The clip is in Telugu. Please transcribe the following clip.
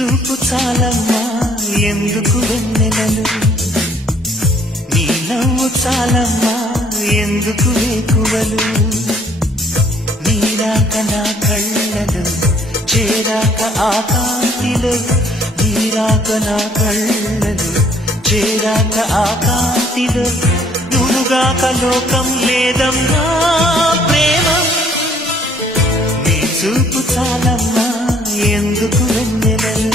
చూపు చాలమ్మా ఎందుకు వెన్నెలలు, నీ నవ్వు చాలమ్మా ఎందుకు వేకువలు, నీరాక నా కళ్ళలు చేరాక ఆకాంతిలో, నీరాక నా కళ్ళలు చేరాక ఆకాంతిలో, నునుగాక లోకం లేదమ్మా ప్రేమ, నీ చూపు చాలమ్మా ఎందుకు వెన్నెలలు.